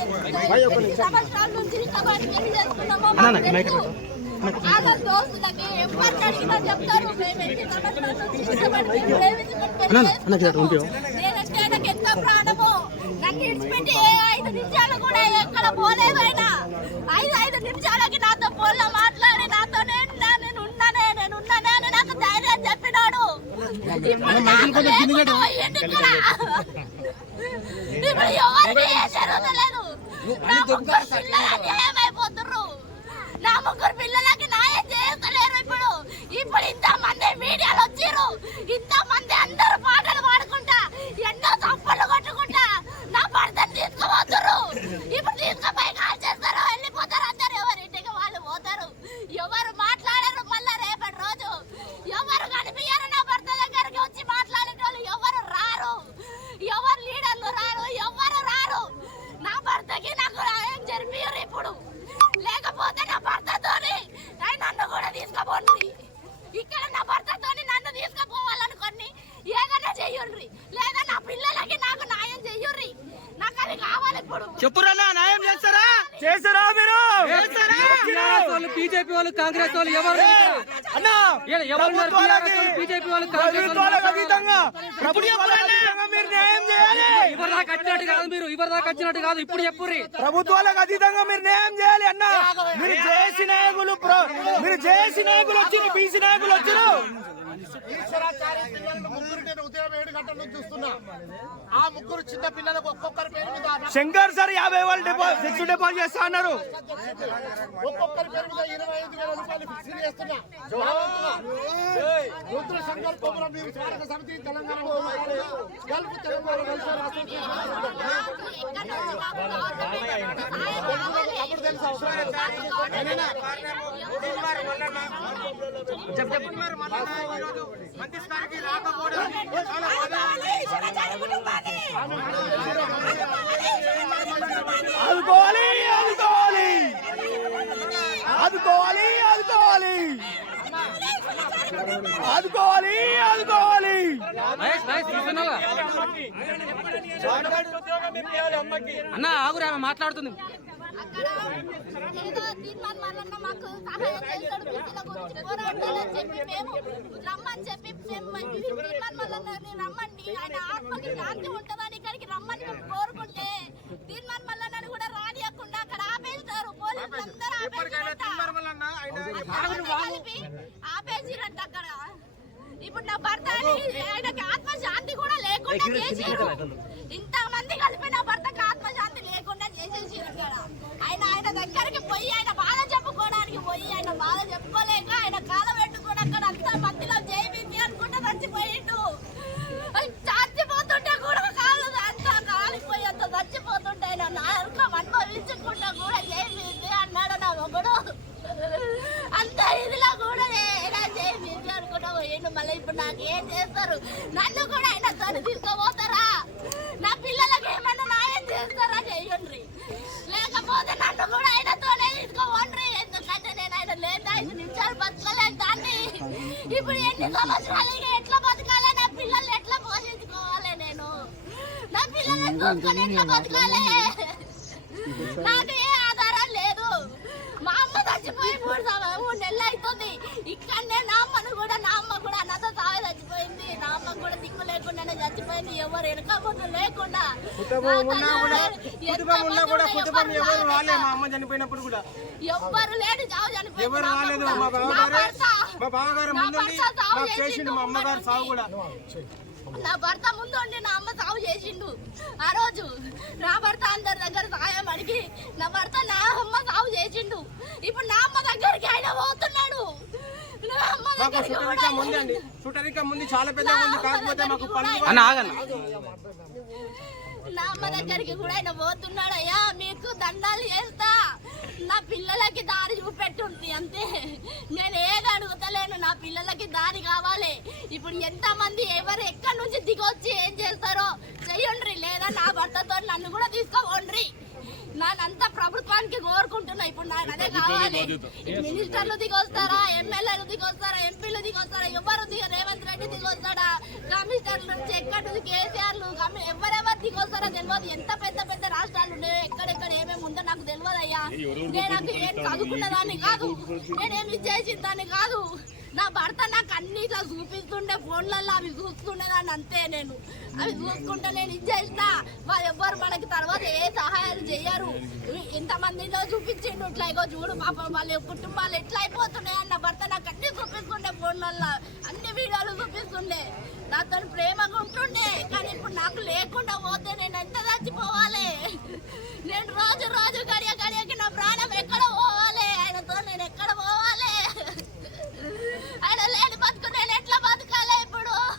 సంవత్సరాల నుంచి అడిగినా చెప్తారు మేము ఎన్ని సంవత్సరాల నుంచి నేనంటే ఎంత ప్రాణమో నన్ను విడిచిపెట్టి ఏ ఐదు నిమిషాలు కూడా ఎక్కడ పోలేదు ఆయన ఐదు ఐదు నిమిషాలకి నాతో ఫోన్లో మాట్లాడి నేను ఉన్నానే నేను ఉన్నానే అని నాకు ధైర్యం చెప్పినాడు ఇప్పుడు నాకు లేకుండా ఇక్కడ. ఏ జరుగుతలేదు నా ముగ్గురు పిల్లలకి ఏమైపోతుర్రు నా ముగ్గురు పిల్లలకి న్యాయం చేస్తలేరు ఇప్పుడు ఇప్పుడు ఇంత మంది మీడియాలో వచ్చిర్రు ఇంత మంది అందరూ పాటలు పాడుకుంటా ఎన్నో తప్పులు కొట్టుకుంటా నా భర్తను తీసుకుపోతుర్రు ఇప్పుడు తీసుకుపోయి కాల్ చేస్తారు వెళ్ళిపోతారు అందరు ఎవరి ఇంటికి వాళ్ళు పోతారు ఎవరు మాట్లాడరు మళ్ళా రేపటి రోజు ఎవరు కనిపించారు నా భర్త దగ్గరికి వచ్చి మాట్లాడే వాళ్ళు ఎవరు రారు ఎవరు లీడర్లు రారు ఎవరు రారు నా భర్తకి నాకు న్యాయం జరిపియరు ఇప్పుడు లేకపోతే నా భర్తతోని ఆయన నన్ను కూడా తీసుకుపోండి ఇక్కడ నా భర్తతోని నన్ను తీసుకుపోవాలనుకోని ఏదైనా చెయ్యుండ్రి లేదా నా పిల్లలకి నాకు న్యాయం చెయ్యుర్రి నాకు అది కావాలి ఇప్పుడు చెప్పురన్నా న్యాయం చేస్తారా చేసారా మీరు టీఆర్ఎస్ వాళ్ళు బీజేపీ వాళ్ళు కాంగ్రెస్ వాళ్ళు ఎవరు బీజేపీ వాళ్ళు, కాంగ్రెస్ ఇవరి దాకా వచ్చినట్టు కాదు మీరు ఇవరి దాకా వచ్చినట్టు కాదు ఇప్పుడు చెప్పుర్రి. ప్రభుత్వాలకు అతీతంగా మీరు న్యాయం చేయాలి అన్న. మీరు జేసీ నాయకులు మీరు జేసీ నాయకులు వచ్చి బీసీ నాయకులు వచ్చారు ఈశ్వరాచార్య పిల్లలను ముగ్గురు నేను ఉదయం ఏడు గంటల నుంచి చూస్తున్నా ఆ ముగ్గురు చిన్న పిల్లలకు ఒక్కొక్కరి పేరు మీద శంకర్ సార్ యాభై వేలు డిపాజిట్ ఫిక్స్డ్ డిపాజిట్ చేస్తా అన్నారు ఒక్కొక్కరి పేరు మీద ఇరవై ఐదు వేల రూపాయలు ఫిక్స్ చేస్తున్నా రుద్ర శంకర్ కుమార్ మీరు స్మారక సమితి తెలంగాణ గల్ఫ్ తెలంగాణ వెల్ఫేర్ అప్పుడు తెలుసు అవసరం కావాలి, చిన్నచారి కుటుంబాన్ని. ఆదుకోవాలి ఆదుకోవాలి ఆదుకోవాలి ఆదుకోవాలి ఆదుకోవాలి ఆదుకోవాలి అన్న ఆగురా ఆమె మాట్లాడుతుంది అక్కడ ఏదో తీర్మాన్ మల్లన్న మాకు సహాయం చేస్తాడు బీసీల గురించి పోరాడతాడని చెప్పి మేము రమ్మని చెప్పి మేము తీర్మాన్ మల్లన్నని రమ్మండి. ఆయన ఆత్మకి శాంతి ఉంటుందని ఇక్కడికి రమ్మని మేము కోరుకుంటే తీర్మాన్ మల్లన్నని కూడా రానియకుండా అక్కడ ఆపేస్తారు. పోలీసులు అందరూ ఆపేసిరంట. అక్కడ. ఇప్పుడు నా భర్త ఆయనకి ఆత్మశాంతి కూడా లేకుండా చేసిరు ఇంత మంది కలిపి నా భర్తకి ఆత్మశాంతి లేకుండా చేసేసిరు ఇక్కడ ఆయన ఆయన దగ్గరికి పోయి ఆయన బాధ చెప్పుకోవడానికి పోయి ఆయన బాధ చెప్పుకోలేక ఆయన కాల పెట్టుకుని అక్కడ అంతా మందిలో జైబీపీ అనుకుంటా చచ్చిపోయిండు ఆయన చచ్చిపోతుంటే కూడా కాలు అంతా కాలిపోయి అంత చచ్చిపోతుంటే ఆయన నరకం అనుభవించకుండా కూడా జైబీపీ అన్నాడు నా మొగుడు అంత ఇదిలో కూడా ఏడా జైబీపీ అనుకుంటా పోయిండు మళ్ళీ ఇప్పుడు నాకు ఏం చేస్తారు? నన్ను కూడా ఆయన తను తీసుకుపోతారా? నా పిల్లలకి ఏమన్నా నాయం చేస్తారా చెయ్యండి లేకపోతే నన్ను కూడా ఆయనతోనే తీసుకోవండి ఎందుకంటే నేను ఆయన లేదా ఐదు నిమిషాలు బతకలేను దాన్ని ఇప్పుడు ఎన్ని సంవత్సరాలు ఎట్లా బతకాలి? నా పిల్లల్ని ఎట్లా పోషించుకోవాలి నేను? నా పిల్లల్ని చూసుకొని ఎట్లా బతకాలి? నాకు ఏ ఆధారం లేదు. మా అమ్మ చచ్చిపోయి మూడు సంవ- మూడు నెలలు అవుతుంది ఇక్కడనే నా అమ్మను కూడా నా అమ్మ కూడా అన్నతో సాగు చచ్చిపోయింది నా అమ్మ కూడా దిక్కు ఎవరు వెనకపోతే లేకుండా కుటుంబం ఉన్నా కూడా కుటుంబం ఉన్నా కూడా కుటుంబం ఎవరు రాలే మా అమ్మ చనిపోయినప్పుడు కూడా. లేని చావు చనిపోయింది ఎవరు రాలేదు. మా బావగారే. మా బావగారు చేసిండు మా అమ్మగారు సాగు కూడా. నా భర్త ముందు నా అమ్మ సాగు చేసిండు ఆ రోజు నా భర్త అందరి దగ్గర సాయం అడిగి నా భర్త నా అమ్మ సాగు చేసిండు ఇప్పుడు నా అమ్మ దగ్గరికి ఆయన పోతున్నాడు నా అమ్మ మాకు దగ్గరికి సుటరిక కూడా ముందు అండి. సుటరిక ముందు చాలా పెద్ద ఉంది కాకపోతే మాకు పనులు అన్న ఆగన్న నా అమ్మ దగ్గరికి కూడా ఆయన పోతున్నాడు అయ్యా మీకు దండాలు చేస్తా. నా పిల్లలకి దారి చూపెట్టుంది అంతే. నేను ఏది అడుగుతలేను నా పిల్లలకి దారి కావాలి. ఇప్పుడు ఎంత మంది ఎవరు ఎక్కడి నుంచి దిగొచ్చి ఏం చేస్తారో చెయ్యండ్రి లేదా నా భర్తతో నన్ను కూడా తీసుకోవండ్రి నానంతా ప్రభుత్వానికి కోరుకుంటున్నా ఇప్పుడు నాకు అదే కావాలి. మినిస్టర్లు దిగొస్తారా? ఎమ్మెల్యేలు దిగొస్తారా? ఎంపీలు దిగొస్తారా? ఎవరు దిగ రేవంత్ రెడ్డి దిగొస్తాడా? కమిషనర్ నుంచి ఎక్కడి కేసీఆర్లు ఎవరెవరు దిగొస్తారో తెలియదు ఎంత పెద్ద పెద్ద రాష్ట్రాలు ఉన్నాయో ఎక్కడెక్కడ నేను అది ఏం చదువుకున్నదాన్ని కాదు. నేనేమి చేసిన దాన్ని కాదు. నా భర్త నాకు అన్ని ఇట్లా చూపిస్తుండే ఫోన్లలో అవి చూస్తుండేదాన్ని అంతే నేను. అవి చూసుకుంటే నేను ఇది చేసిన వాళ్ళు ఎవ్వరు మనకి తర్వాత ఏ సహాయాలు చేయరు ఇంతమందిలో చూపించిండు ఇట్లా ఇగో చూడు పాపం వాళ్ళ కుటుంబాలు ఎట్లా అయిపోతున్నాయి అన్న భర్త నాకు అన్ని చూపిస్తుండే ఫోన్లలో అన్ని వీడియోలు చూపిస్తుండే. నాతో ప్రేమగా ఉంటుండే కానీ ఇప్పుడు నాకు లేకుండా పోతే నేను ఎంత చచ్చిపోవాలి నేను రోజు రోజు గడియ గడియకి నా ప్రాణం ఎక్కడ పోవాలి ఆయనతో నేను ఎక్కడ పోవాలి ఆయన లేని బతుకు నేను ఎట్లా బతకాలి ఇప్పుడు నాకు ఇప్పుడు న్యాయం చేయాలి. నాకు ఇప్పుడు న్యాయం చేయండి. స్పీకర్